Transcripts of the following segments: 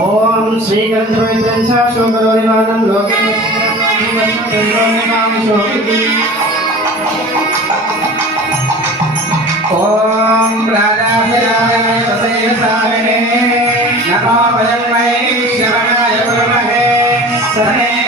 ఓం శ్రీకంఠ శాశ్వత లోకే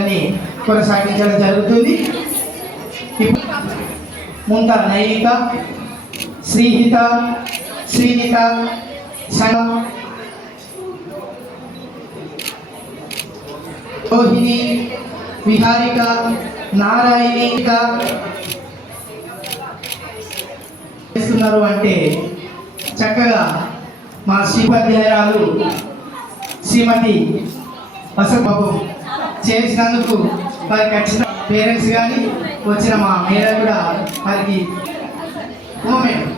అని కొనసాగించడం జరుగుతుంది. ఇప్పుడు ముంత నైనిక శ్రీహిత శ్రీనిత సన రోహిణి విహారిక నారాయణిక చేస్తున్నారు అంటే చక్కగా మా శ్రీపాధ్యాయురాలు శ్రీమతి వసబాబు చేసినందుకు వారి ఖచ్చితంగా పేరెంట్స్ కానీ వచ్చిన మా మేడం కూడా వారికి ఓ మేడం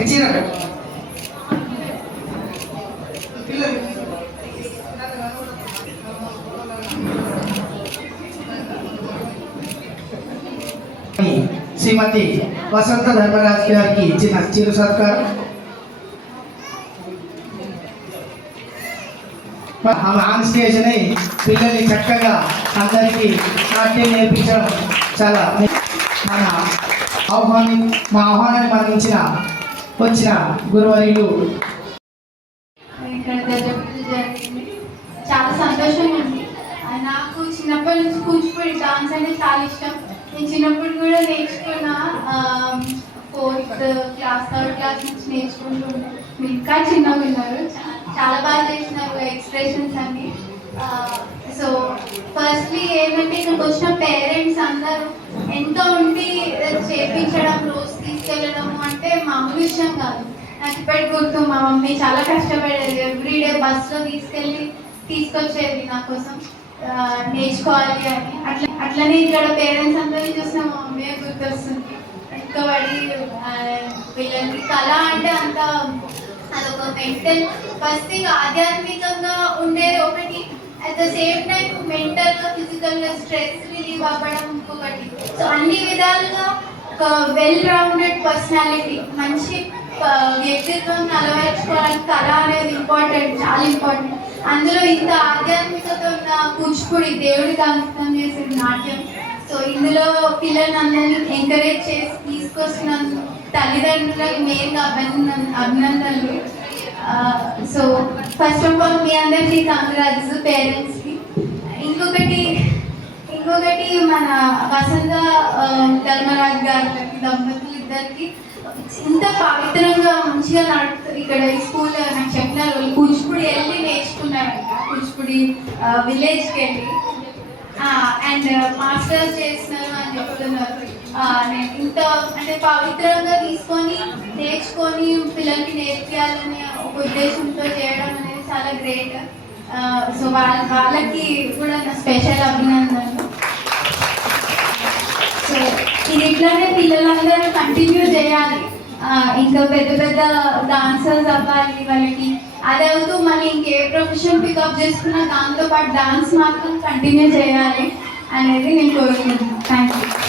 ఇచ్చిరా పిల్లలు శ్రీమతి వసంత ధర్మరాజ్ గారికి ఇచ్చిన ఆమె ఆన్ స్టేజ్ అని పిల్లల్ని చక్కగా అందరికీ నాట్యం నేర్పించడం చాలా మన ఆహ్వాని మా ఆహ్వానాన్ని మరణించిన వచ్చిన గురువర్యులు. చాలా సంతోషంగా ఉంది నాకు చిన్నప్పటి నుంచి కూచిపూడి డాన్స్ అంటే చాలా ఇష్టం. నేను చిన్నప్పుడు కూడా నేర్చుకున్న ఫోర్త్ క్లాస్ థర్డ్ క్లాస్ నుంచి నేర్చుకుంటూ ఇంకా చిన్నగా ఉన్నారు. చా- చాలా బాగా చేసినారు ఎక్స్ప్రెషన్స్ అన్ని. సో ఫస్ట్లీ ఏంటంటే ఇక్కడికి వచ్చిన పేరెంట్స్ అందరూ ఎంతో ఉండి చేపించడం రోజు తీసుకెళ్ళడము అంటే మామూలు విషయం కాదు. నాకు ఇప్పటికి గుర్తు మా మమ్మీ చాలా కష్టపడేది. ఎవ్రీడే బస్సులో తీసుకెళ్ళి తీసుకొచ్చేది నా కోసం. నేర్చుకోవాలి అని. అట్లా అట్లనే ఇక్కడ పేరెంట్స్ అందరినీ చూసిన మా మమ్మీ గుర్తొస్తుంది. ఎంతో పడి వీళ్ళకి కళ అంటే అంత అదొక మెంటల్ ఫస్ట్ థింగ్ ఆధ్యాత్మికంగా ఉండేది ఒకటి అట్ ద సేమ్ టైం మెంటల్గా ఫిజికల్గా స్ట్రెస్ రిలీవ్ అవ్వడం ఇంకొకటి. సో అన్ని విధాలుగా ఒక వెల్ రౌండెడ్ పర్సనాలిటీ మంచి వ్యక్తిత్వం అలవర్చుకోవడానికి కళ అనేది ఇంపార్టెంట్ చాలా ఇంపార్టెంట్ అందులో ఇంత ఆధ్యాత్మికత ఉన్న కూచిపూడి దేవుడికి అంకితం చేసేది నాట్యం. సో ఇందులో పిల్లలందరినీ ఎంకరేజ్ చేసి తీసుకొస్తున్నందుకు తల్లిదండ్రులకు మెయిన్గా అభినందన అభినందనలు. సో ఫస్ట్ ఆఫ్ ఆల్ మీ అందరికీ కంగ్రాట్స్ పేరెంట్స్కి ఇంకొకటి ఇంకొకటి మన వసంత ధర్మరాజ్ గారి దంపతులు ఇద్దరికి ఇంత పవిత్రంగా మంచిగా నడుపుతారు ఇక్కడ ఈ స్కూల్ నాకు చెప్పినారు వాళ్ళు. కూచిపూడి వెళ్ళి నేర్చుకున్నారంట కూచిపూడి విలేజ్కి వెళ్ళి. అండ్ మాస్టర్స్ చేస్తున్నారు అని చెప్తున్నారు. ఇంత అంటే పవిత్రంగా తీసుకొని నేర్చుకొని పిల్లలకి నేర్పించాలనే ఒక ఉద్దేశంతో చేయడం అనేది చాలా గ్రేట్ సో వాళ్ళ వాళ్ళకి కూడా నా స్పెషల్ అభినందనలు. సో ఇది ఇట్లానే పిల్లలందరూ కంటిన్యూ చేయాలి. ఇంకా పెద్ద పెద్ద డాన్సర్స్ అవ్వాలి వాళ్ళకి. అది అవుతూ మళ్ళీ ఇంకే ప్రొఫెషన్ పికప్ చేసుకున్నా దాంతో పాటు డాన్స్ మాత్రం కంటిన్యూ చేయాలి అనేది నేను కోరుకుంటున్నాను. Thank you